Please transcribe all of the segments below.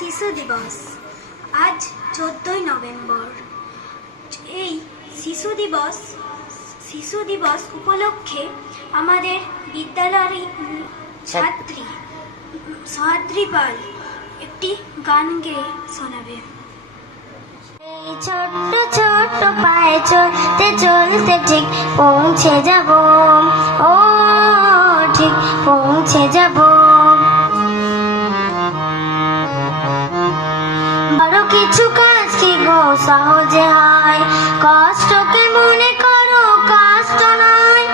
শিশু দিবস আজ 14ই নভেম্বর। এই শিশু দিবস উপলক্ষে আমাদের বিদ্যালয়ের ছাত্রী সহাদ্রি পাল একটি গান গেয়ে শোনাবে। এই ছোট্ট ছোট্ট পায়ে চলতে চলতে ঠিক পৌঁছে যাব, ও ঠিক পৌঁছে যাব। বড় কিছু কাজ কি গো সহজে হয়, কষ্টকে মনে করো কষ্ট নয়।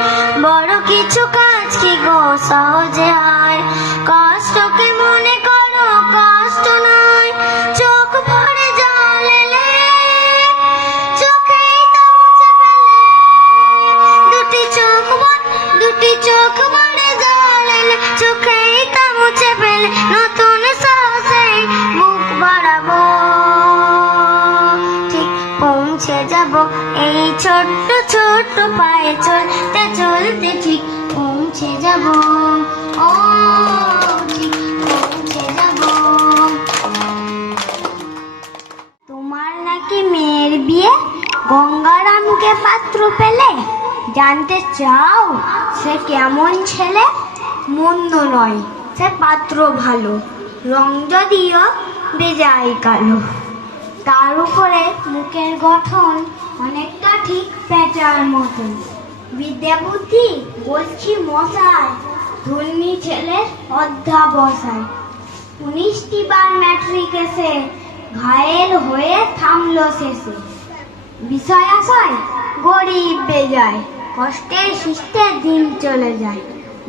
বড় কিছু কাজ কি গো সহজে হয়, কষ্টকে মনে করো কষ্ট নয়। চোখ ভরে জল এলে চোখেই তা মুছে ফেলে, দুটি চোখ ভরে জল এলে চোখেই তা মুছে ফেলে। নতুন সাহসে বুক বাড়াবো, ঠিক পৌঁছে যাব। এই ছোট্ট ছোট্ট পায়ে চলতে চলতে ঠিক পৌঁছে যাব, ও ঠিক পৌঁছে যাব। তোমার নাকি মেয়ের বিয়ে, গঙ্গারামকে পাত্র পেলে? জানতে চাও সে কেমন ছেলে? মন্দ নয়, সে পাত্র ভালো, রং যদিও বেজায় কালো। তার উপরে মুখের গঠন অনেকটা ঠিক পেঁচার মতন। বিদ্যা বুদ্ধি বলছি মশাই, ধন্যী ছেলের অধ্যাবসায়। 19টি বার ম্যাট্রিক এসে ঘায়েল হয়ে থামলো শেষে। বিষয় আশয় গরিব বেজায়, কষ্টের শিষ্টে দিন চলে যায়।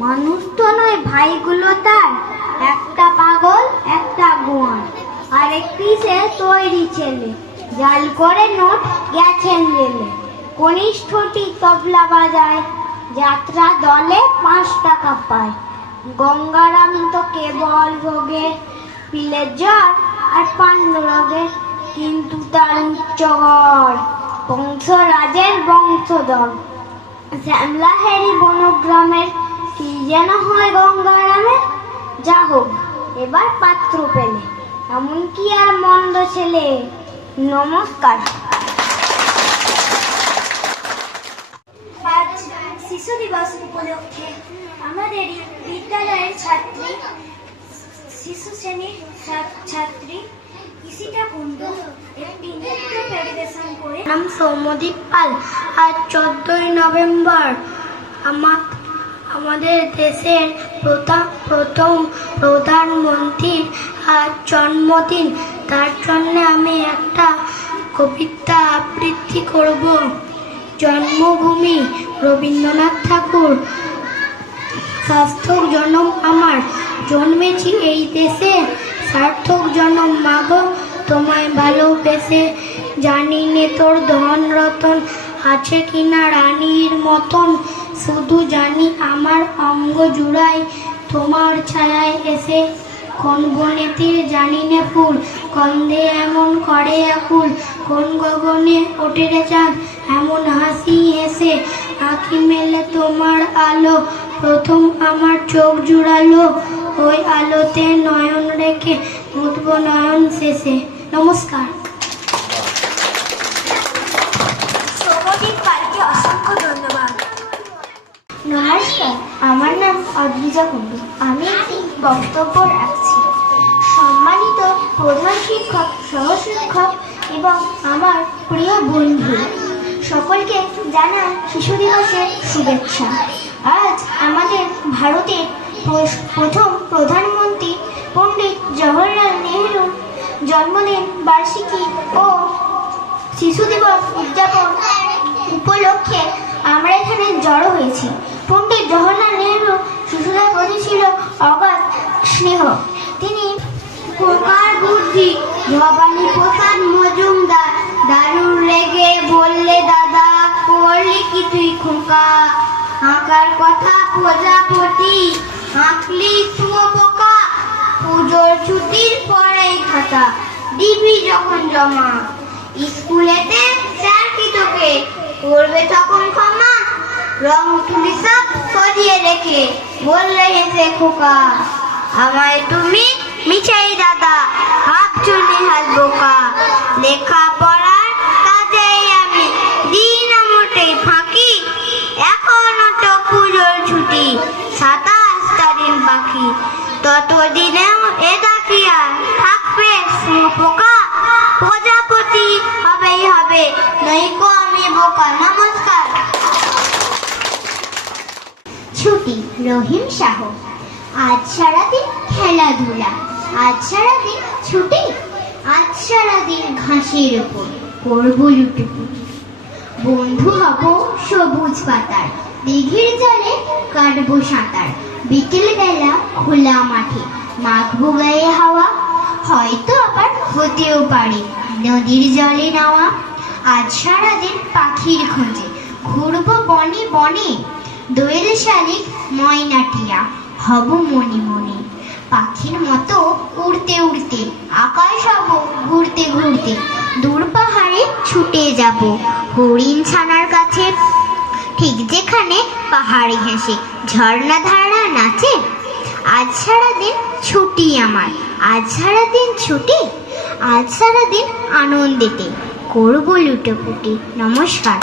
মানুষ তো নয় ভাইগুলো তার, একটা পাগল একটা গোয়ার, আর একটি সে তৈরি ছেলে, জাল করে নোট গেছেন জেলে। কনিষ্ঠটি তবলা বাজায়, যাত্রা দলে 5 টাকা পায়। গঙ্গারাম তো কেবল ভোগে পিলের জ্বর আর পাণ্ডুরোগের, কিন্তু তার উচ্চগড় বংশরাজের বংশধর। শ্যামলাহেরি বনগ্রামের কি যেন হয় গঙ্গারামের। যা হোক এবার পাত্র পেলে, এমন কি আর মন্দ ছেলে। নমস্কার। আজ শিশু দিবস উপলক্ষে আমাদের বিদ্যালয়ের ছাত্রী শিশু শ্রেণীর ছাত্রী ঈশিতা কুণ্ডু একটি নৃত্য পরিবেশন করে। নাম সৌম্যদীপ পাল। আজ 14ই নভেম্বর আমাদের দেশের প্রথম প্রধানমন্ত্রীর আজ জন্মদিন। তার জন্য আমি একটা কবিতা আবৃত্তি করব। জন্মভূমি রবীন্দ্রনাথ ঠাকুর। সার্থক জনম আমার, জন্মেছি এই দেশে। সার্থক জনম মাগো তোমায় ভালোবেসে। জানি নে তোর ধন রতন আছে কিনা রানীর মতন, শুধু জানি আমার অঙ্গ জুড়াই তোমার ছায়ায় এসে। কোন বনেতে জানি নে ফুল গন্ধে এমন করে আকুল, কোন গগনে ওঠে রে চাঁদ এমন হাসি হেসে। আঁখি মেলে তোমার আলো প্রথম আমার চোখ জুড়ালো, ওই আলোতে নয়ন রেখে মুতব নয়ন শেষে। নমস্কার। সৌম্যদীপ পালকে অসংখ্য ধন্যবাদ। নমস্কার, আমার নাম অদ্রিজা কুণ্ডু। আমি একটি বক্তব্য রাখছি। সম্মানিত প্রধান শিক্ষক, সহশিক্ষক এবং আমার প্রিয় বন্ধু, সকলকে জানাই শিশু দিবসের শুভেচ্ছা। আজ আমাদের ভারতের প্রথম প্রধানমন্ত্রী পণ্ডিত জওহরলাল নেহরুর জন্মদিন বার্ষিকী ও শিশু দিবস উদযাপন উপলক্ষে আমরা এখানে জড়ো হয়েছি। পণ্ডিত জওহরলাল নেহরু শিশুদের প্রতি ছিল অগাধ স্নেহ। তিনি খোকার বুদ্ধি ভবানী প্রসাদ মজুমদার দারুণ রেগে বললে, দাদা করলি কি তুই খোকা? আঁকার কথা প্রজাপতি আঁকলি শুয়োপোকা। পুজোর ছুটির পরেই খাতা দিবি যখন জমা, স্কুলেতে স্যার কি তোকে করবে তখন ক্ষমা? রং তুলি সব সরিয়ে রেখে বললে হেসে খোকা, আমায় তুমি মিছাই দাদা হাত ততদিনেও এ তাকিয়া থাকবে পোকা প্রজাপতি হবেই হবে, নইকো আমি বোকা। নমস্কার। ছুটি, রহিম শাহ। আজ সারাদিন খেলাধুলা, আজ সারাদিন ছুটি, আজ সারাদিন ঘাসের উপর করবো লুটোপুটি। বন্ধু হব সবুজ পাতার, দিঘির জলে কাটবো সাঁতার, বিকেল বেলা খোলা মাঠে মাখবো গায়ে হাওয়া, হয়তো আবার হতেও পারে নদীর জলে নাওয়া। আজ সারাদিন পাখির খোঁজে ঘুরবো বনে বনে, দোয়েল শালিক ময়নাটিয়া হব মনে মনে। পাখির মতো উড়তে উড়তে আকাশ হব ঘুরতে ঘুরতে, দূর পাহাড়ে ছুটে যাব হরিণ ছানার কাছে, ঠিক যেখানে পাহাড়ে ঘেঁষে ঝর্ণা ধারা নাচে। আজ সারাদিন ছুটি আমার, আজ সারাদিন ছুটি, আজ সারাদিন আনন্দেতে করবো লুটোপুটি। নমস্কার।